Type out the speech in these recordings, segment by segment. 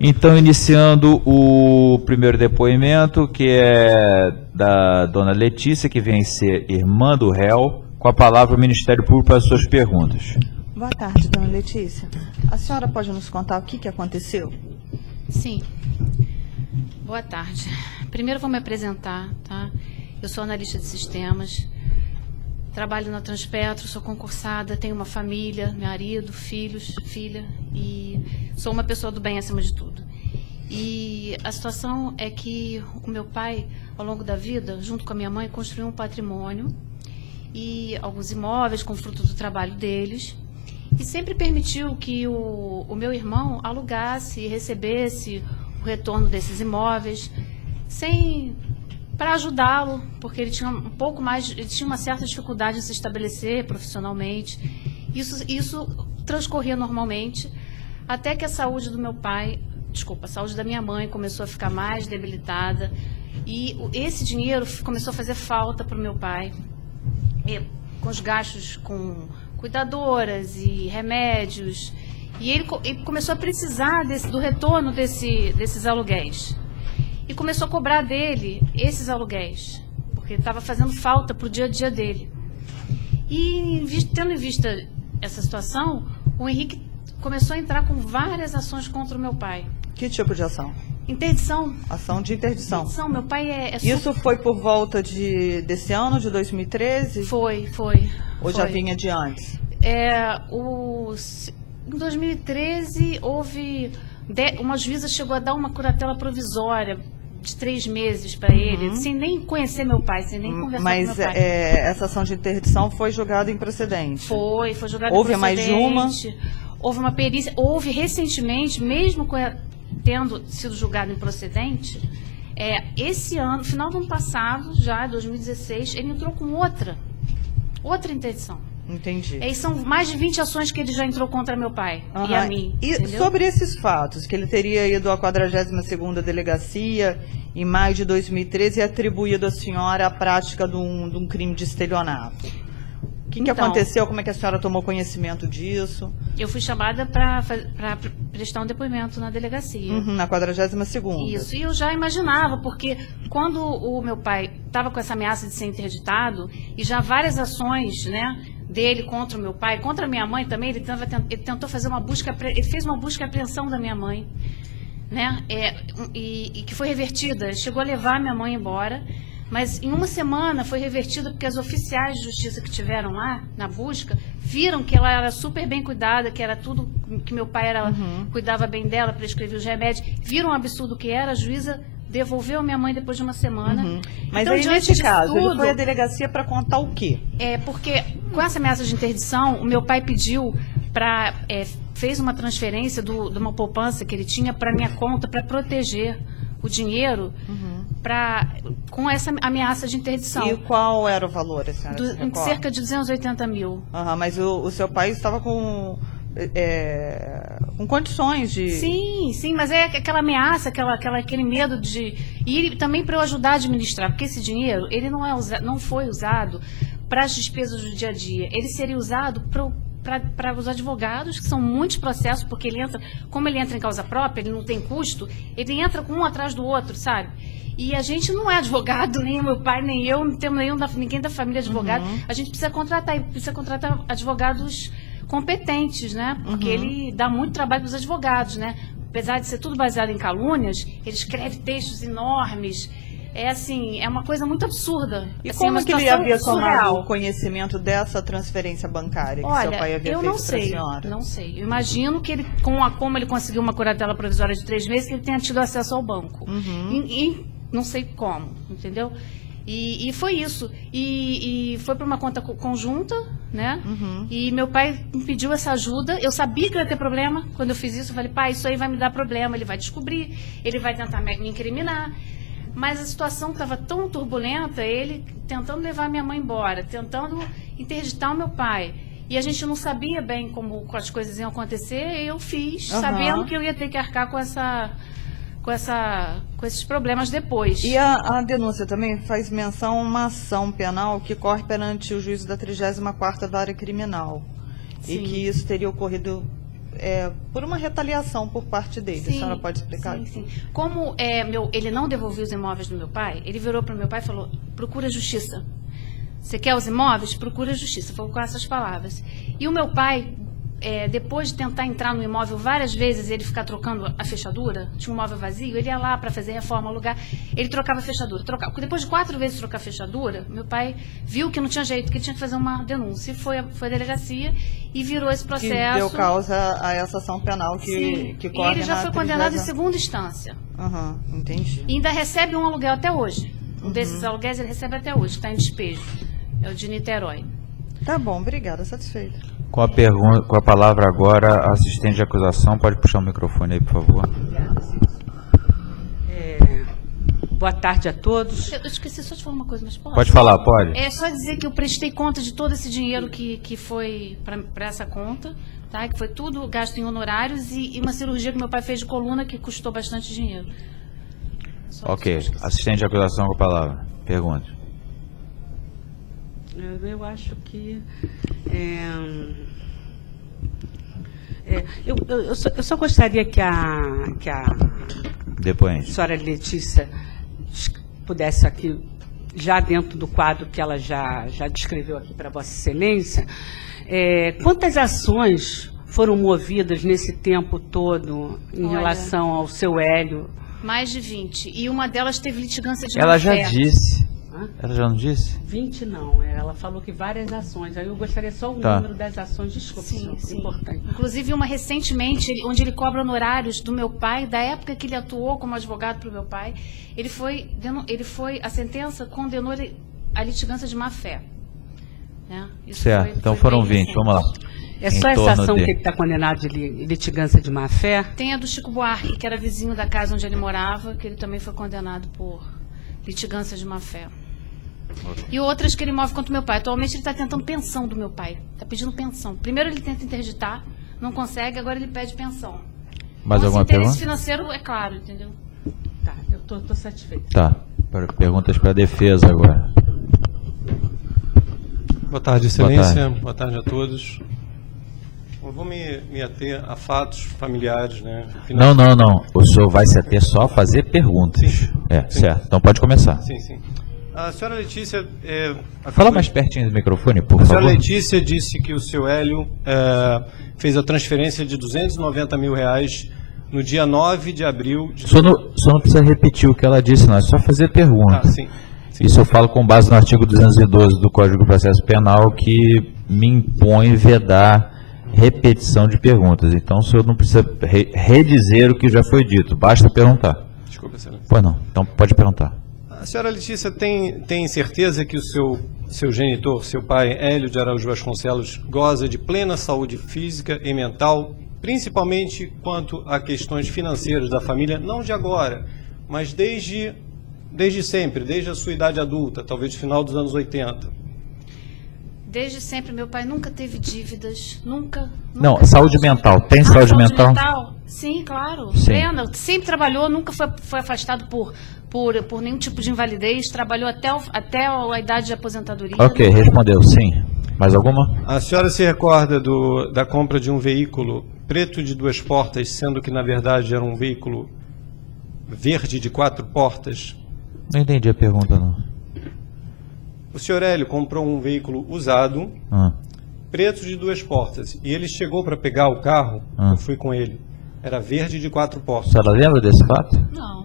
Então, iniciando o primeiro depoimento, que é da dona Letícia, que vem ser irmã do réu, com a palavra o Ministério Público para as suas perguntas. Boa tarde, dona Letícia. A senhora pode nos contar o que aconteceu? Sim. Boa tarde. Primeiro vou me apresentar, tá? Eu sou analista de sistemas, trabalho na Transpetro, sou concursada, tenho uma família, marido, filhos, filha, e sou uma pessoa do bem acima de tudo. E a situação é que o meu pai, ao longo da vida, junto com a minha mãe, construiu um patrimônio e alguns imóveis com fruto do trabalho deles, e sempre permitiu que o meu irmão alugasse e recebesse o retorno desses imóveis, para ajudá-lo, porque ele tinha um pouco mais, ele tinha uma certa dificuldade em se estabelecer profissionalmente. Isso transcorria normalmente, até que a saúde do meu pai, a saúde da minha mãe começou a ficar mais debilitada, e esse dinheiro começou a fazer falta para o meu pai, com os gastos com cuidadoras e remédios, e ele começou a precisar do retorno desses aluguéis. E começou a cobrar dele esses aluguéis, porque estava fazendo falta para o dia a dia dele. E, tendo em vista essa situação, o Henrique começou a entrar com várias ações contra o meu pai. Que tipo de ação? Interdição. Ação de interdição. Interdição. Meu pai Isso foi por volta desse ano, de 2013? Foi. Ou já vinha de antes? Em 2013, houve... uma juíza chegou a dar uma curatela provisória de 3 meses para ele, sem nem conhecer meu pai, sem nem conversar com meu pai. Mas essa ação de interdição foi julgada improcedente? Foi julgada improcedente. Houve mais de uma? Houve uma perícia. Houve recentemente, mesmo tendo sido julgado improcedente, esse ano, final do ano passado, já 2016, ele entrou com outra interdição. Entendi. E são mais de 20 ações que ele já entrou contra meu pai e a mim. E entendeu? sobre esses fatos, que ele teria ido à 42ª Delegacia em maio de 2013 e atribuído à senhora a prática de um crime de estelionato. O que aconteceu? Como é que a senhora tomou conhecimento disso? Eu fui chamada para prestar um depoimento na delegacia. Na 42ª. Isso, e eu já imaginava, porque quando o meu pai estava com essa ameaça de ser interditado, e já várias ações, né, dele contra o meu pai, contra a minha mãe também, ele tentou fazer uma busca, ele fez uma busca e apreensão da minha mãe, né, e que foi revertida, chegou a levar a minha mãe embora, mas em uma semana foi revertida porque as oficiais de justiça que tiveram lá na busca viram que ela era super bem cuidada, que era tudo, que meu pai cuidava bem dela, prescrevia os remédios, viram o absurdo que era, a juíza devolveu a minha mãe depois de uma semana. Mas então, aí, nesse caso, ele foi à delegacia para contar o quê? Porque com essa ameaça de interdição, o meu pai pediu fez uma transferência de uma poupança que ele tinha para minha conta para proteger o dinheiro com essa ameaça de interdição. E qual era o valor? Cerca de 280 mil. Mas o seu pai estava com condições de... Sim, mas é aquela ameaça, aquele medo de... E ele, também para eu ajudar a administrar, porque esse dinheiro, ele não foi usado para as despesas do dia a dia, ele seria usado para os advogados, que são muitos processos, porque como ele entra em causa própria, ele não tem custo, ele entra um atrás do outro, sabe? E a gente não é advogado, nem o meu pai, nem eu, não temos ninguém da família advogado. A gente precisa contratar advogados competentes, né? Porque ele dá muito trabalho para os advogados, né? Apesar de ser tudo baseado em calúnias, ele escreve textos enormes. É uma coisa muito absurda. E como que ele havia tomado conhecimento dessa transferência bancária que seu pai havia feito para a senhora? Não sei. Eu imagino que ele, como ele conseguiu uma curatela provisória de 3 meses, que ele tenha tido acesso ao banco. E não sei como, entendeu? E foi isso. E foi para uma conta conjunta, né? E meu pai me pediu essa ajuda. Eu sabia que ia ter problema. Quando eu fiz isso, eu falei, pai, isso aí vai me dar problema. Ele vai descobrir, ele vai tentar me incriminar. Mas a situação estava tão turbulenta, ele tentando levar minha mãe embora, tentando interditar o meu pai. E a gente não sabia bem como as coisas iam acontecer, e eu fiz, sabendo que eu ia ter que arcar com esses problemas depois. E a denúncia também faz menção a uma ação penal que corre perante o juízo da 34ª Vara Criminal. Sim. E que isso teria ocorrido por uma retaliação por parte dele. Sim, A senhora pode explicar? Sim, sim. Como ele não devolveu os imóveis do meu pai, ele virou para o meu pai e falou, procura justiça. Você quer os imóveis? Procura justiça. Foi com essas palavras. E o meu pai, depois de tentar entrar no imóvel várias vezes, ele ficar trocando a fechadura, tinha um imóvel vazio, ele ia lá para fazer reforma, alugar, ele trocava a fechadura, trocava. Porque depois de 4 vezes trocar a fechadura, meu pai viu que não tinha jeito, que ele tinha que fazer uma denúncia. Foi à delegacia e virou esse processo. Que deu causa a essa ação penal que corre. E ele já foi condenado em segunda instância. Entendi. E ainda recebe um aluguel até hoje. Um desses aluguéis ele recebe até hoje, está em despejo. É o de Niterói. Tá bom, obrigada, satisfeita. Com a palavra agora, a assistente de acusação, pode puxar o microfone aí, por favor. Boa tarde a todos. Eu esqueci só de falar uma coisa, mas posso? Pode falar, pode. É só dizer que eu prestei conta de todo esse dinheiro que foi para essa conta, tá? Que foi tudo gasto em honorários e uma cirurgia que meu pai fez de coluna que custou bastante dinheiro. Ok, assistente de acusação com a palavra. Pergunta. Eu acho que eu só gostaria que a Depoente. senhora Letícia pudesse aqui, já dentro do quadro que ela já descreveu aqui para Vossa Excelência, quantas ações foram movidas nesse tempo todo em relação ao seu Hélio? Mais de 20. E uma delas teve litigância de Ela já má-fé. disse. Ela já não disse? 20 não, ela falou que várias ações. Aí eu gostaria só o número das ações, desculpe, Sim, sim. importante. Inclusive uma recentemente, onde ele cobra honorários do meu pai, da época que ele atuou como advogado para o meu pai, a sentença condenou ele à litigância de má-fé. Né? Isso Certo, então foram 20, vamos lá. É só essa ação que ele está condenado de litigância de má-fé? Tem a do Chico Buarque, que era vizinho da casa onde ele morava, que ele também foi condenado por litigância de má-fé. Okay. E outras que ele move contra o meu pai. Atualmente ele está tentando pensão do meu pai. Está pedindo pensão. Primeiro ele tenta interditar, não consegue, agora ele pede pensão. Mais alguma pergunta? Interesse financeiro é claro, entendeu? Tá, eu estou satisfeito. Tá, perguntas para a defesa agora. Boa tarde, Excelência. Boa tarde a todos. Eu vou me ater a fatos familiares, né? Não. O senhor vai se ater só a fazer perguntas. Sim. Sim. Certo. Então pode começar. Sim. A senhora Letícia... Fala mais pertinho do microfone, por favor. A senhora Letícia disse que o seu Hélio fez a transferência de R$290 mil no dia 9 de abril... O senhor não precisa repetir o que ela disse, não. É só fazer pergunta. Sim. Isso eu falo com base no artigo 212 do Código de Processo Penal, que me impõe vedar repetição de perguntas. Então, o senhor não precisa redizer o que já foi dito, basta perguntar. Desculpa, Excelência. Pois não, então pode perguntar. A senhora Letícia tem certeza que o seu genitor, seu pai, Hélio de Araújo Vasconcelos, goza de plena saúde física e mental, principalmente quanto a questões financeiras da família, não de agora, mas desde sempre, desde a sua idade adulta, talvez no final dos anos 80? Desde sempre, meu pai nunca teve dívidas, nunca não, saúde mental. Tem saúde mental? Sim, claro. Sim. Plena. Sempre trabalhou, nunca foi afastado por nenhum tipo de invalidez. Trabalhou até a idade de aposentadoria. Ok, respondeu, sim. Mais alguma? A senhora se recorda da compra de um veículo preto de 2 portas, sendo que, na verdade, era um veículo verde de 4 portas? Não entendi a pergunta, não. O senhor Hélio comprou um veículo usado, preto de 2 portas, e ele chegou para pegar o carro, eu fui com ele, era verde de 4 portas. A senhora lembra desse fato?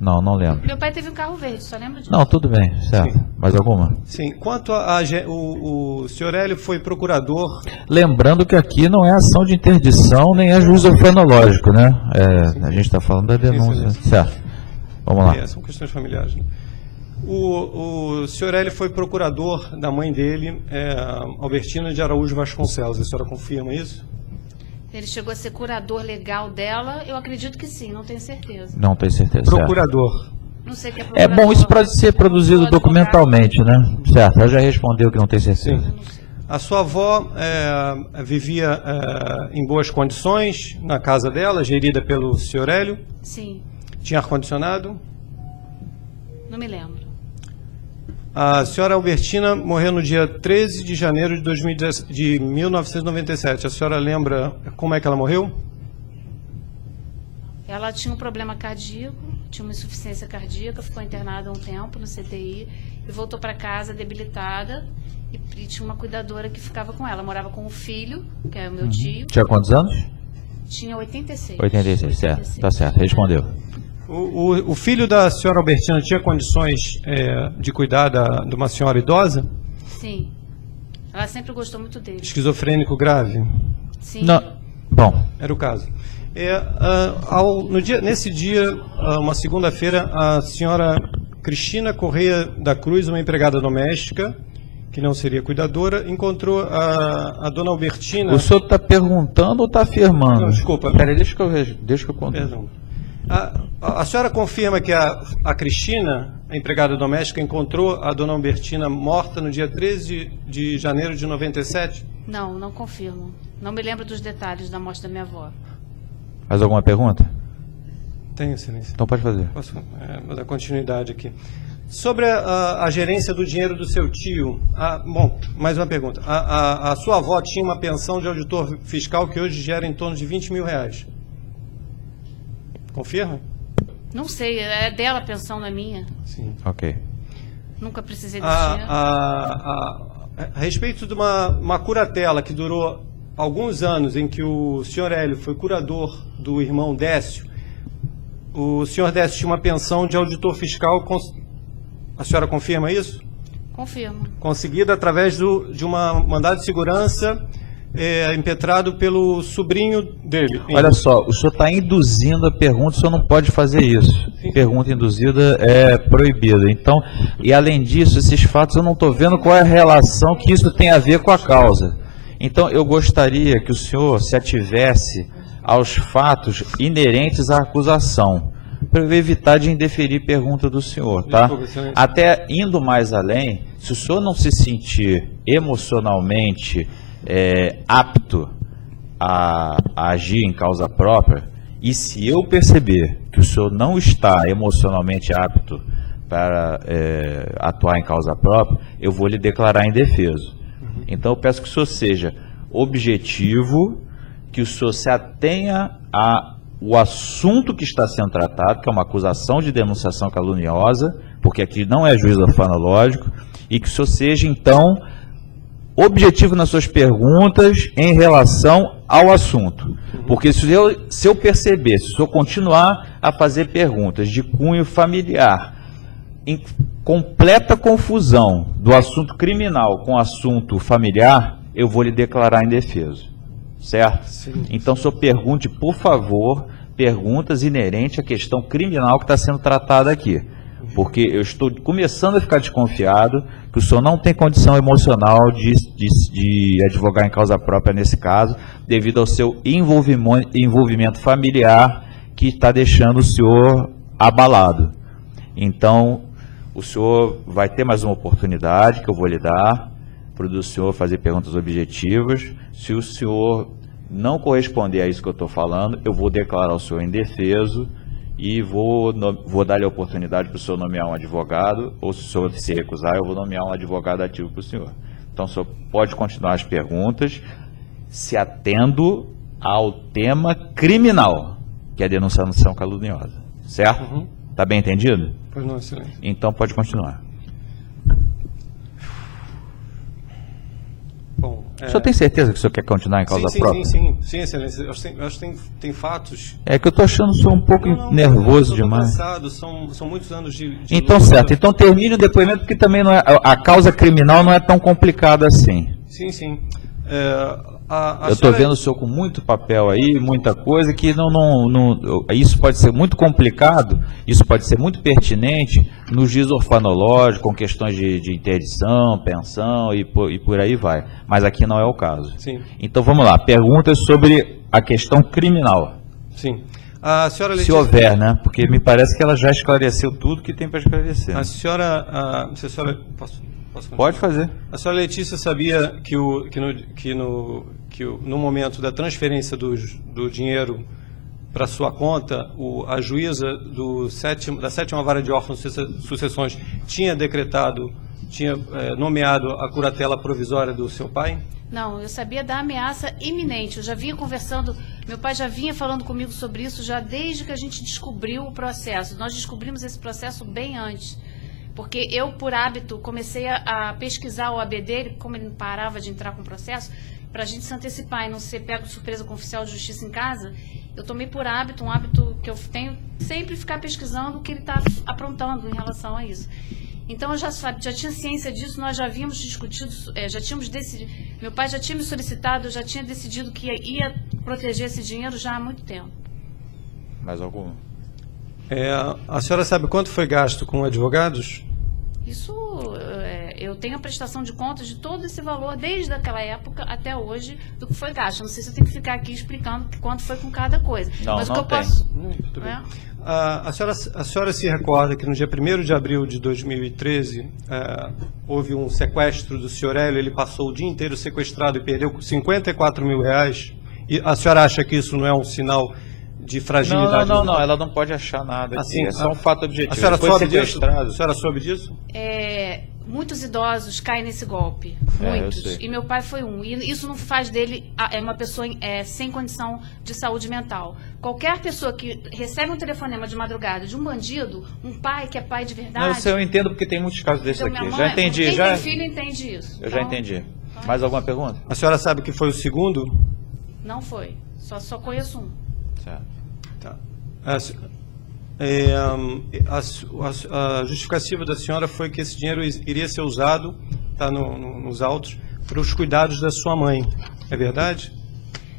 Não. Não lembro. Meu pai teve um carro verde, só lembra disso? Não, tudo bem, certo. Sim. Mais alguma? Sim. Quanto o senhor Hélio foi procurador... Lembrando que aqui não é ação de interdição, nem é juízo ofenológico, né? A gente está falando da denúncia. Sim. Certo. Vamos lá. São questões familiares, né? O senhor Hélio foi procurador da mãe dele, Albertina de Araújo Vasconcelos. A senhora confirma isso? Ele chegou a ser curador legal dela? Eu acredito que sim, não tenho certeza. Não tenho certeza. Procurador. Certo. Não sei o que é É procurador. bom, isso pode ser produzido documentalmente, né? Certo, ela já respondeu que não tem certeza. Sim. A sua avó vivia em boas condições na casa dela, gerida pelo senhor Hélio? Sim. Tinha ar-condicionado? Não me lembro. A senhora Albertina morreu no dia 13 de janeiro de 1997. A senhora lembra como é que ela morreu? Ela tinha um problema cardíaco, tinha uma insuficiência cardíaca, ficou internada um tempo no CTI e voltou para casa debilitada e tinha uma cuidadora que ficava com ela. Morava com o filho, que é o meu tio. Tinha quantos anos? Tinha 86. 86, certo. Tá certo, respondeu. O filho da senhora Albertina tinha condições de cuidar de uma senhora idosa? Sim. Ela sempre gostou muito dele. Esquizofrênico grave? Sim. Não. Bom, Era o caso. Nesse dia, uma segunda-feira, a senhora Cristina Correia da Cruz, uma empregada doméstica, que não seria cuidadora, encontrou a dona Albertina... o senhor está perguntando ou está afirmando? Não, desculpa. Peraí, deixa que eu conto. Perdão. A senhora confirma que a Cristina, a empregada doméstica, encontrou a dona Albertina morta no dia 13 de janeiro de 97? Não, não confirmo. Não me lembro dos detalhes da morte da minha avó. Mais alguma pergunta? Tenho, excelência. Então pode fazer. Posso vou dar continuidade aqui. Sobre a gerência do dinheiro do seu tio, bom, mais uma pergunta. A sua avó tinha uma pensão de auditor fiscal que hoje gera em torno de R$20 mil. Confirma? Não sei, é dela a pensão, não é minha. Sim. Ok. Nunca precisei desse dinheiro. A respeito de uma curatela que durou alguns anos, em que o senhor Hélio foi curador do irmão Décio, o senhor Décio tinha uma pensão de auditor fiscal, a senhora confirma isso? Confirmo. Conseguida através de uma mandado de segurança impetrado pelo sobrinho dele. Olha só, o senhor está induzindo a pergunta, o senhor não pode fazer isso. Pergunta induzida é proibida. Então, e além disso, esses fatos eu não estou vendo qual é a relação que isso tem a ver com a causa. Então, eu gostaria que o senhor se ativesse aos fatos inerentes à acusação, para eu evitar de indeferir pergunta do senhor, tá? Até indo mais além, se o senhor não se sentir emocionalmente apto a agir em causa própria, e se eu perceber que o senhor não está emocionalmente apto para atuar em causa própria, eu vou lhe declarar indefeso. Então eu peço que o senhor seja objetivo, que o senhor se atenha ao assunto que está sendo tratado, que é uma acusação de denunciação caluniosa, porque aqui não é juízo orfanológico, e que o senhor seja, então, objetivo nas suas perguntas em relação ao assunto. Porque se eu perceber, se o senhor continuar a fazer perguntas de cunho familiar, em completa confusão do assunto criminal com o assunto familiar, eu vou lhe declarar indefeso. Certo? Sim. Então, o senhor pergunte, por favor, perguntas inerentes à questão criminal que está sendo tratada aqui. Porque eu estou começando a ficar desconfiado que o senhor não tem condição emocional de advogar em causa própria nesse caso, devido ao seu envolvimento familiar que está deixando o senhor abalado. Então, o senhor vai ter mais uma oportunidade que eu vou lhe dar para o senhor fazer perguntas objetivas. Se o senhor não corresponder a isso que eu estou falando, eu vou declarar o senhor indefeso e vou dar-lhe a oportunidade para o senhor nomear um advogado, ou se o senhor se recusar, eu vou nomear um advogado ativo para o senhor. Então, o senhor pode continuar as perguntas, se atendo ao tema criminal, que é a denunciação caluniosa. Certo? Está bem entendido? Pois não, excelência. Então, pode continuar. Bom, O senhor tem certeza que o senhor quer continuar em causa própria? Sim, excelência. Eu acho que tem fatos... É que eu estou achando o senhor um pouco nervoso demais. Cansado, são muitos anos de Então, luta. certo. Então, termine o depoimento, porque também não é, a causa criminal não é tão complicada assim. Sim. Eu estou vendo o senhor com muito papel aí, muita coisa, que isso pode ser muito complicado, isso pode ser muito pertinente no juízo orfanológico, com questões de interdição, pensão e por aí vai. Mas aqui não é o caso. Sim. Então vamos lá, perguntas sobre a questão criminal. Sim. A senhora Se Letícia... houver, né? Porque me parece que ela já esclareceu tudo que tem para esclarecer. A senhora... Posso continuar? Pode fazer. A senhora Letícia sabia que no momento da transferência do dinheiro para sua conta, a juíza da 7ª Vara de Órfãos e Sucessões tinha decretado tinha nomeado a curatela provisória do seu pai? Não, eu sabia da ameaça iminente. Eu já vinha conversando, meu pai já vinha falando comigo sobre isso já desde que a gente descobriu o processo. Nós descobrimos esse processo bem antes. Porque eu, por hábito, comecei a pesquisar o AB dele, como ele não parava de entrar com o processo, para a gente se antecipar e não ser pego de surpresa com o oficial de justiça em casa. Eu tomei por hábito, um hábito que eu tenho, sempre ficar pesquisando o que ele está aprontando em relação a isso. Então, eu já tinha ciência disso, nós já havíamos discutido, já tínhamos decidido, meu pai já tinha me solicitado, eu já tinha decidido que ia proteger esse dinheiro já há muito tempo. Mais alguma? A senhora sabe quanto foi gasto com advogados? Isso, eu tenho a prestação de contas de todo esse valor, desde aquela época até hoje, do que foi gasto. Não sei se eu tenho que ficar aqui explicando quanto foi com cada coisa. Não, mas não o que eu tem. posso... Tudo bem. A senhora se recorda que no dia 1º de abril de 2013 houve um sequestro do senhor Hélio, ele passou o dia inteiro sequestrado e perdeu R$54 mil. E a senhora acha que isso não é um sinal de fragilidade? Não, ela não pode achar nada aqui, é só um fato objetivo. A senhora Foi soube disso? sequestrado. A senhora soube disso? Muitos idosos caem nesse golpe, eu muitos, sei. e meu pai foi um. E isso não faz dele uma pessoa sem condição de saúde mental. Qualquer pessoa que recebe um telefonema de madrugada de um bandido, um pai que é pai de verdade... Não, isso eu entendo porque tem muitos casos desses então, aqui. minha Já mãe, entendi. Quem já... tem filho entende isso. Eu já entendi. Mais alguma pergunta? A senhora sabe que foi o segundo? Não foi. Só conheço um. Certo. Tá. A justificativa da senhora foi que esse dinheiro iria ser usado, está nos autos, para os cuidados da sua mãe. É verdade?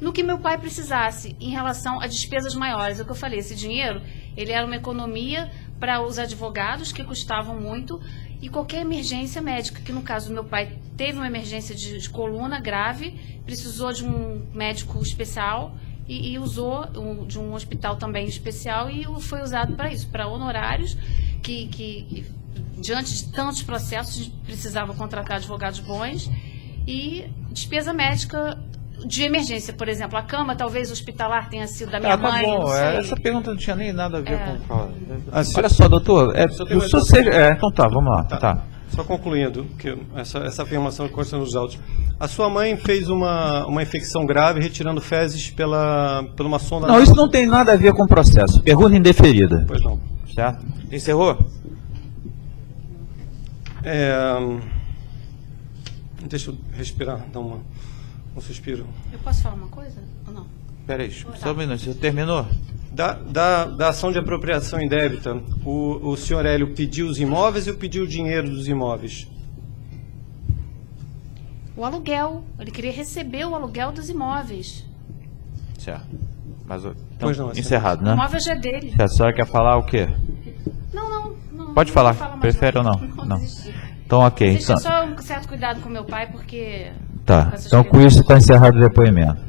No que meu pai precisasse, em relação a despesas maiores. É o que eu falei, esse dinheiro, ele era uma economia para os advogados, que custavam muito, e qualquer emergência médica, que no caso do meu pai teve uma emergência de coluna grave, precisou de um médico especial, e usou de um hospital também especial, e foi usado para isso, para honorários, que diante de tantos processos, precisava contratar advogados bons, e despesa médica de emergência, por exemplo, a cama talvez hospitalar tenha sido da minha mãe, bom, não sei. essa pergunta não tinha nem nada a ver com... Assim, Olha só, doutor, então tá, vamos lá. Tá. Tá. Só concluindo, que essa afirmação que consta nos autos. A sua mãe fez uma infecção grave retirando fezes por uma sonda... Não, isso não tem nada a ver com o processo. Pergunta indeferida. Pois não. Certo? Encerrou? Deixa eu respirar, dar um suspiro. Eu posso falar uma coisa ou não? Peraí, só um minuto. Você terminou? Da ação de apropriação indébita, o senhor Hélio pediu os imóveis ou pediu o dinheiro dos imóveis? O aluguel. Ele queria receber o aluguel dos imóveis. Certo. Mas, então, Pois não, encerrado, O né? imóvel já é dele. A senhora quer falar o quê? Não. Pode não falar. vou mais Prefere ou não? Não. desisti. Então, ok. Deixa Então, só um certo cuidado com meu pai, porque... tá. essas Então, com perguntas- isso, está encerrado o depoimento.